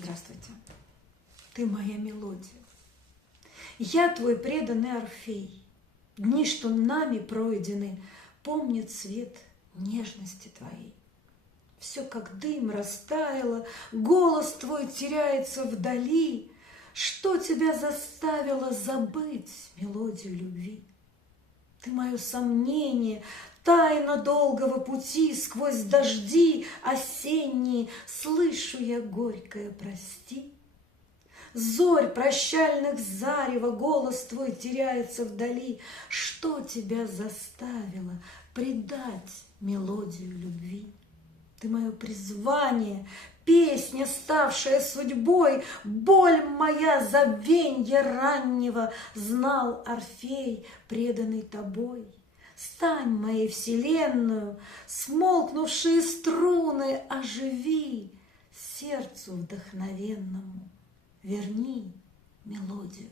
Здравствуйте, ты моя мелодия. Я твой преданный Орфей. Дни, что нами пройдены, помнит цвет нежности твоей. Все как дым растаяло, голос твой теряется вдали. Что тебя заставило забыть мелодию любви? Ты мое сомнение, тайна долгого пути, сквозь дожди осенние слышу я горькое прости. Зорь прощальных зарева, голос твой теряется вдали. Что тебя заставило предать мелодию любви? Ты мое призвание, песня, ставшая судьбой, боль моя забвенья раннего, знал Орфей, преданный тобой. Стань моей вселенную, смолкнувшие струны оживи, сердцу вдохновенному верни мелодию